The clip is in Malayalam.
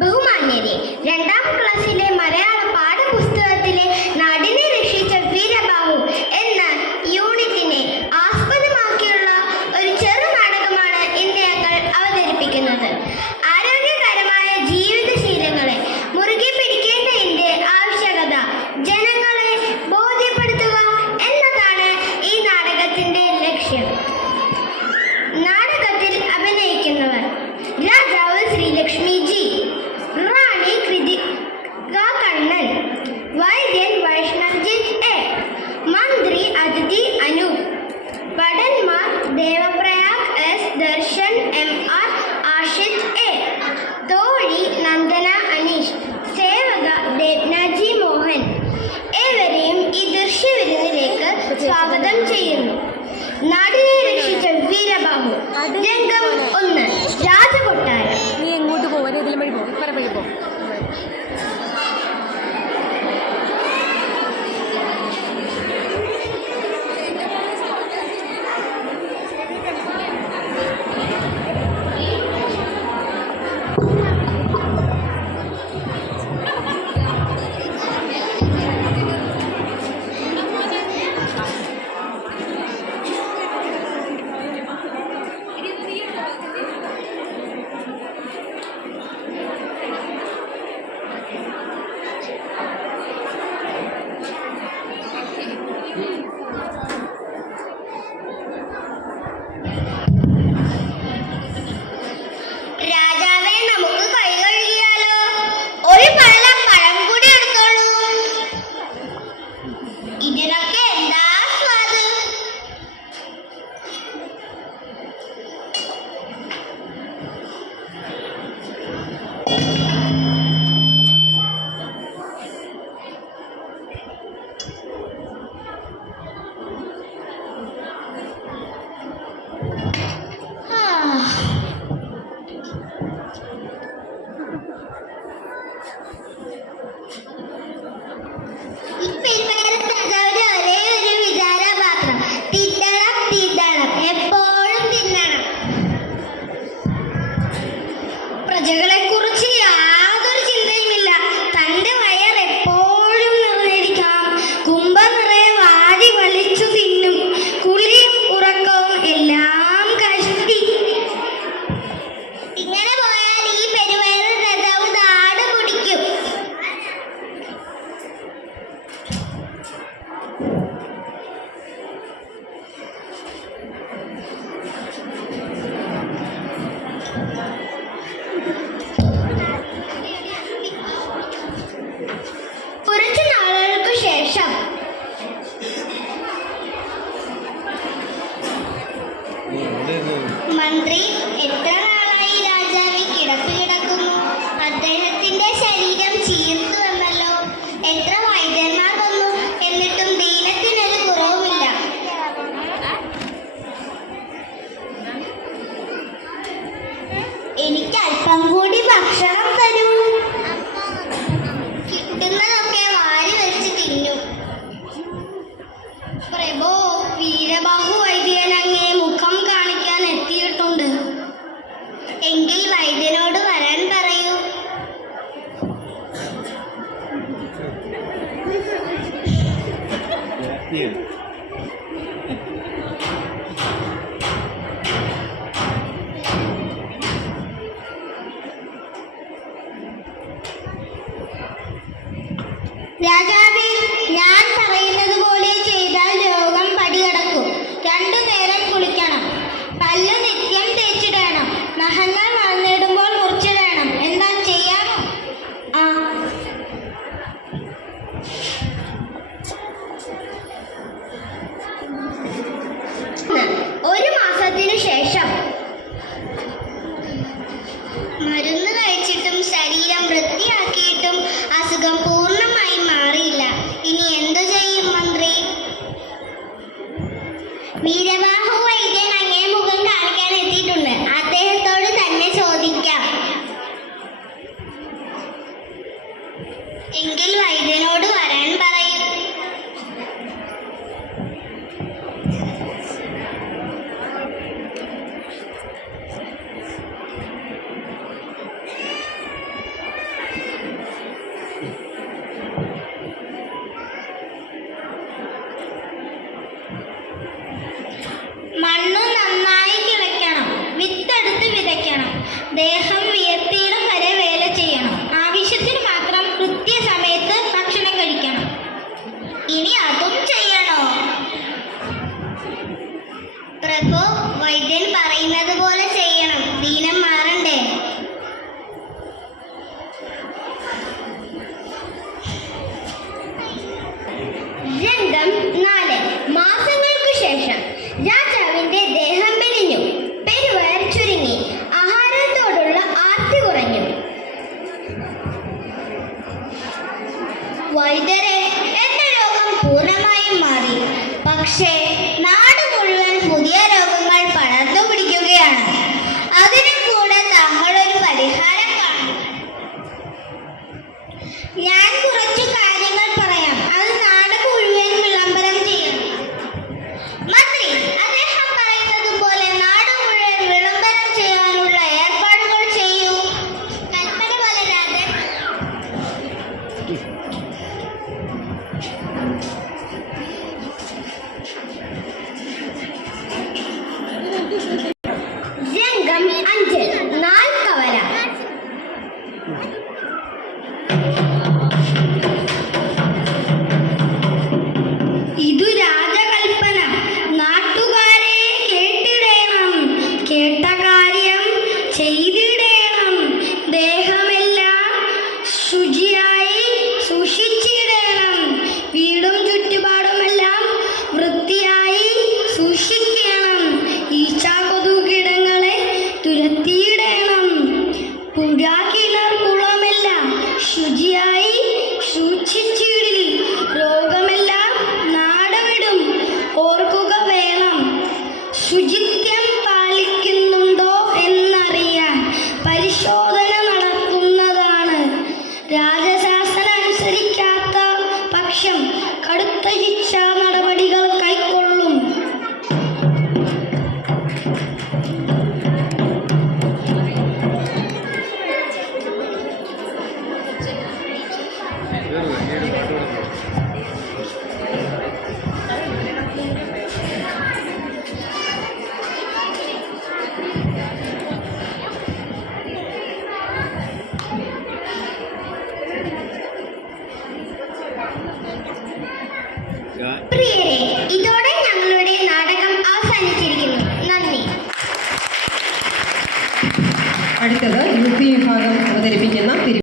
ബഹുമാന്യരെ, 2ാം ക്ലാസ്സിലെ മലയാള പാഠപുസ്തകത്തിലെ നാടിനെ രക്ഷിച്ച വീരബാഹു എന്ന യൂണിറ്റിനെ ആസ്പദമാക്കിയുള്ള ഒരു ചെറു നാടകമാണ് ഇന്ന് ഞങ്ങൾ അവതരിപ്പിക്കുന്നത്. ആരോഗ്യകരമായ ജീവിതശീലങ്ങളെ മുറുകെ പിടിക്കേണ്ടതിന്റെ ആവശ്യകത ജനങ്ങളെ ബോധ്യപ്പെടുത്തുക എന്നതാണ് ഈ നാടകത്തിന്റെ ലക്ഷ്യം. നാടകത്തിൽ അഭിനയിക്കുന്നവർ: രാജാവ് ശ്രീലക്ഷ്മി ജി, റാണി കൃതിക കണ്ണൻ, വൈദ്യൻ വൈഷ്ണവ്ജിത്ത് എ, മന്ത്രി അതിഥി അനൂപ്, ഭടന്മാർ Devaprayag S, Darshan M R, Ashith A, തോഴി നന്ദന അനീഷ്, സേവക ദേവ്നാജി മോഹൻ. ഏവരെയും ഈ ദൃശ്യവിരുന്നിലേക്ക് സ്വാഗതം ചെയ്യുന്നു. നാടിനെ രക്ഷിച്ച വീരബാഹു. രംഗം 1. രാജകൊട്ടാരം. നീ എങ്ങോട്ട് പോവാൻ ഇതിലും വഴി പോകും വഴി പോകും. രാജാവേ, നമുക്ക് കൈ കഴുകിയാലോ? ഒരു പഴം കൂടി എടുത്തോളൂ. ഇതിനൊക്കെ എന്താ സ്വാദ്? പ്രജകളെ കുറിച്ച് യാതൊരു ചിന്തയുമില്ല. തന്റെ വയർ എപ്പോഴും നിറഞ്ഞിരിക്കണം. കുംഭം നിറയെ വാരി വലിച്ചു തിന്നും. കുളിയും ഉറക്കവും എല്ലാം കഷ്ടി. ഇങ്ങനെ പോയാൽ ഈ പെരുവയർ രഥവും നാട് കുടിക്കും. കുറച്ചു നാളുകൾക്കു ശേഷം മന്ത്രി: എത്ര നാളായി രാജാവ് കിടപ്പ് കിടക്കുന്നു? അദ്ദേഹത്തിന്റെ ശരീരം ചീർത്തു എന്നല്ലോ. എത്ര വൈദ്യന്മാർ വന്നു, എന്നിട്ടും ദീനത്തിനൊരു കുറവുമില്ല. എനിക്ക് അല്പം കൂടി ഭക്ഷണം തരൂ. കിട്ടുന്നതൊക്കെ വാരി വലിച്ച് തിന്നു. പ്രഭോ, വീരബാഹു വൈദ്യൻ അങ്ങേ മുഖം കാണിക്കാൻ എത്തിയിട്ടുണ്ട്. എങ്കിൽ വൈദ്യനോട് വരാൻ പറയൂ. രാജാവേ, ഞാൻ പറയുന്നത് പോലെ ചെയ്താൽ രോഗം പടികടക്കും. 2 നേരം കുളിക്കണം. പല്ല് നിത്യം തേച്ചിടണം. നഖങ്ങൾ വളർന്നിടുമ്പോൾ മുറിച്ചിടണം. എന്താ ചെയ്യാമോ? ആ. ഒരു മാസത്തിനു ശേഷം. മരുന്ന് കഴിച്ചിട്ടും ശരീരം വൃത്തിയാക്കിയിട്ടും അസുഖം പൂർണ്ണമായി മാറിയില്ല. ഇനി എന്തു ചെയ്യും മന്ത്രി? വീരബാഹു വൈദ്യൻ അങ്ങേ മുഖം കാണിക്കാൻ എത്തിയിട്ടുണ്ട്. അദ്ദേഹത്തോട് തന്നെ ചോദിക്കാം. എങ്കിൽ വൈദ്യനോട് വരാൻ പറയും. അടുത്തത് യു പി വിഭാഗം അവതരിപ്പിക്കുന്ന